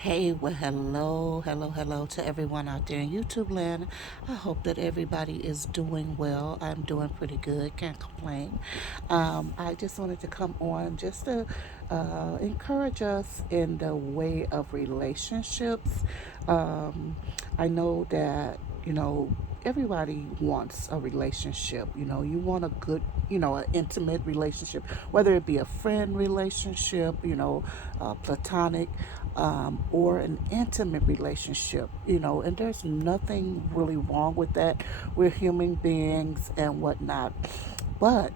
Hey, well, hello to everyone out there in YouTube land. I hope that everybody is doing well. I'm doing pretty good, can't complain. I just wanted to come on just to encourage us in the way of relationships. Um, I know that, everybody wants a relationship. You want a good, an intimate relationship, whether it be a friend relationship, platonic, or an intimate relationship, and there's nothing really wrong with that. We're human beings and whatnot. But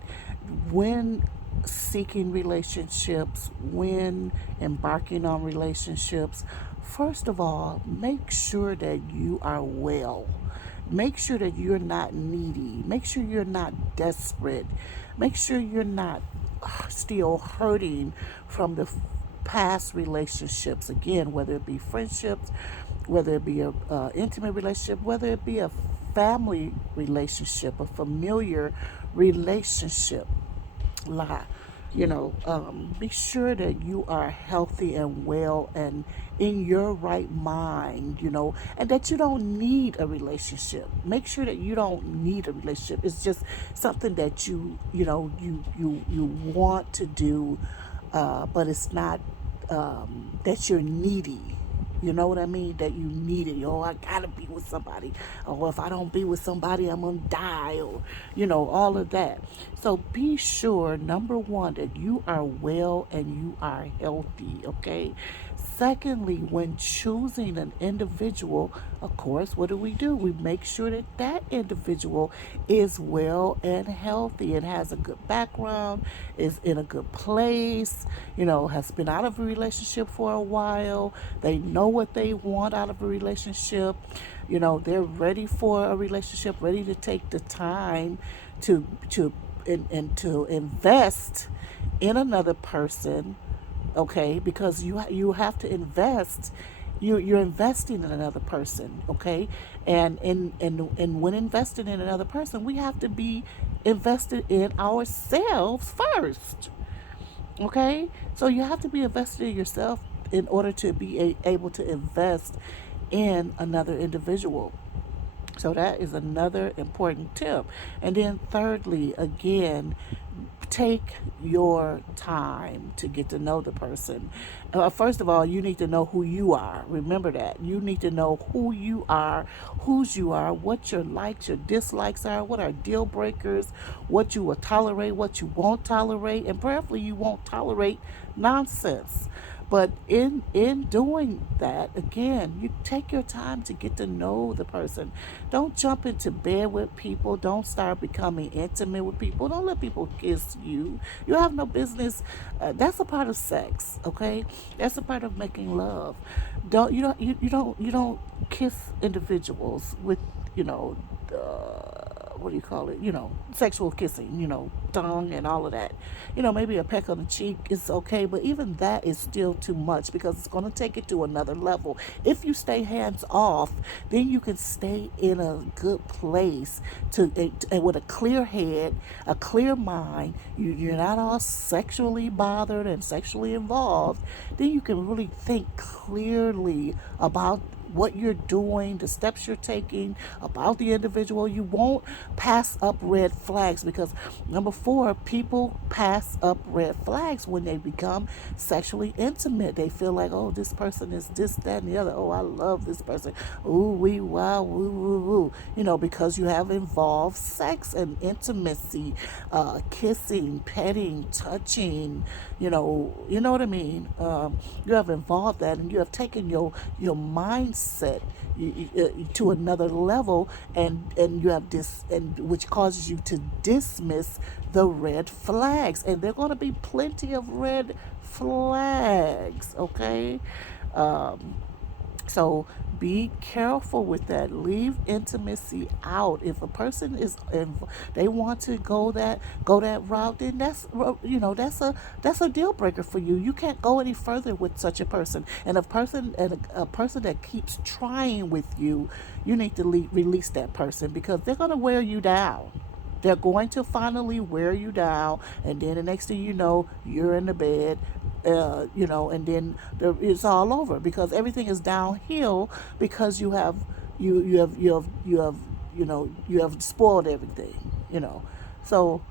when seeking relationships, when embarking on relationships, first of all, make sure that you are well. Make sure that you're not needy. Make sure you're not desperate. Make sure you're not still hurting from the past relationships. Again, whether it be friendships, whether it be a intimate relationship, whether it be a family relationship, a familiar relationship. Lie. Be sure that you are healthy and well and in your right mind, and that you don't need a relationship. Make sure that you don't need a relationship. It's just something that you want to do, but it's not that you're needy. You know what I mean? That you need it. Oh, I gotta be with somebody. Or if I don't be with somebody, I'm gonna die. Or, all of that. So be sure, number one, that you are well and you are healthy, okay? Secondly, when choosing an individual, of course, what do? We make sure that that individual is well and healthy and has a good background, is in a good place, has been out of a relationship for a while. They know what they want out of a relationship. They're ready for a relationship, ready to take the time and to invest in another person, okay? Because you have to invest. You're investing in another person, okay? And when investing in another person, we have to be invested in ourselves first, okay? So you have to be invested in yourself in order to be able to invest in another individual. So that is another important tip. And then thirdly, again, take your time to get to know the person. First of all, you need to know who you are. Remember that. You need to know who you are, whose you are, what your likes, your dislikes are, what are deal breakers, what you will tolerate, what you won't tolerate, and preferably you won't tolerate nonsense. But in doing that, again, you take your time to get to know the person. Don't jump into bed with people. Don't start becoming intimate with people. Don't let people kiss you. You have no business. That's a part of sex, okay? That's a part of making love. You don't kiss individuals with you know. What do you call it? Sexual kissing, tongue and all of that. Maybe a peck on the cheek is okay, but even that is still too much because it's going to take it to another level. If you stay hands off, then you can stay in a good place and with a clear head, a clear mind. You're not all sexually bothered and sexually involved. Then you can really think clearly about what you're doing, the steps you're taking, about the individual. You won't pass up red flags because number four, people pass up red flags when they become sexually intimate. They feel like, oh, this person is this, that, and the other. Oh, I love this person. Ooh, wee, wow, woo, woo, woo. Because you have involved sex and intimacy, kissing, petting, touching. You know what I mean. You have involved that, and you have taken your mindset to another level, and you have this, and which causes you to dismiss the red flags, and there are going to be plenty of red flags, okay? um, so be careful with that. Leave intimacy out. If a person they want to go that route, then that's a deal breaker for you. You can't go any further with such a person. And a person that keeps trying with you, you need to release that person because they're gonna wear you down. They're going to finally wear you down, and then the next thing you know, you're in the bed you know, and then it's all over because everything is downhill because you know, you have spoiled everything, you know. So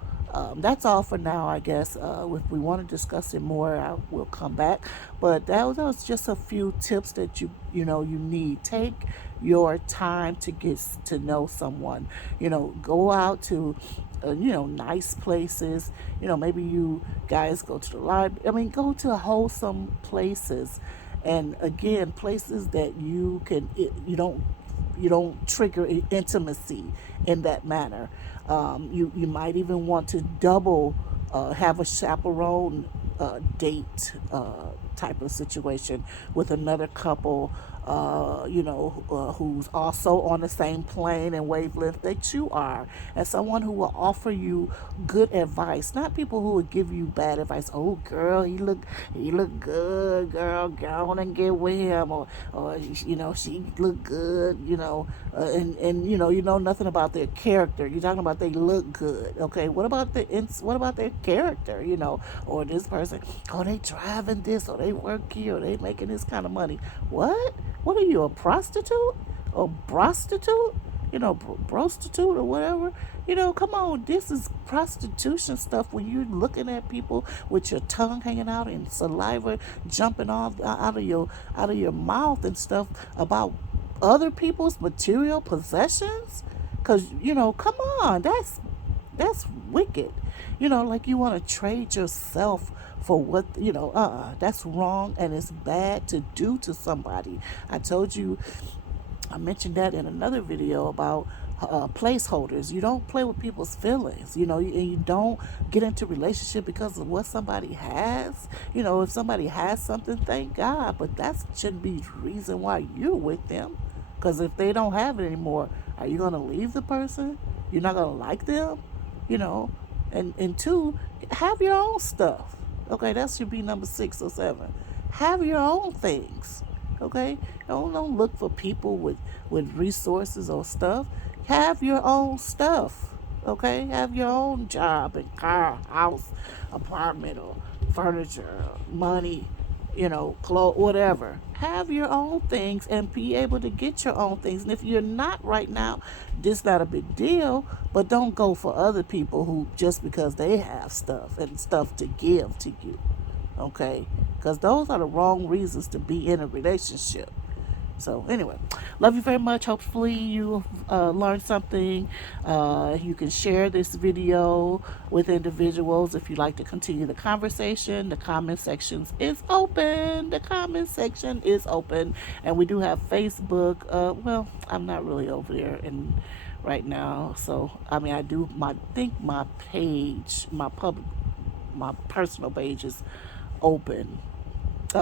that's all for now, I guess. If we want to discuss it more, I will come back. But that was just a few tips that you know you need. Take your time to get to know someone. You know, go out to you know, nice places. You know, maybe you guys go to the library. I mean, go to wholesome places, and again, places that you don't trigger intimacy in that manner. You might even want to double have a chaperone date type of situation with another couple, you know, who's also on the same plane and wavelength that you are, and someone who will offer you good advice, not people who will give you bad advice. Oh, girl, he look good, girl. Go on and get with him, or you know, she look good, you know, and you know nothing about their character. You're talking about they look good, okay? What about their character, you know? Or this person, oh, they driving this, or they work here, or they making this kind of money. What? What are you, a prostitute? A prostitute? You know, prostitute or whatever. You know, come on, this is prostitution stuff when you're looking at people with your tongue hanging out and saliva jumping off out of your mouth and stuff about other people's material possessions. Cause you know, come on, that's wicked. You know, like you want to trade yourself for what, you know, that's wrong and it's bad to do to somebody. I told you, I mentioned that in another video about placeholders. You don't play with people's feelings, you know, and you don't get into relationship because of what somebody has. You know, if somebody has something, thank God, but that shouldn't be the reason why you're with them. Because if they don't have it anymore, are you going to leave the person? You're not going to like them, you know? And two, have your own stuff. Okay, that should be number 6 or 7. Have your own things. Okay, don't look for people with resources or stuff. Have your own stuff. Okay, have your own job and car, house, apartment, or furniture, money, you know, clothes, whatever. Have your own things and be able to get your own things. And if you're not right now, this not a big deal. But don't go for other people who just because they have stuff and stuff to give to you. Okay, because those are the wrong reasons to be in a relationship. So anyway, love you very much. Hopefully you learned something. You can share this video with individuals if you'd like to continue the conversation. The comment section is open. The comment section is open. And we do have Facebook. Well, I'm not really over there right now. So, I mean, I think my page, my personal page is open.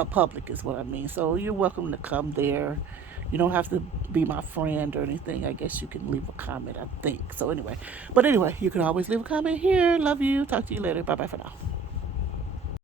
Public is what I mean. So you're welcome to come there. You don't have to be my friend or anything. I guess you can leave a comment, I think. So anyway, you can always leave a comment here. Love you. Talk to you later. Bye bye for now.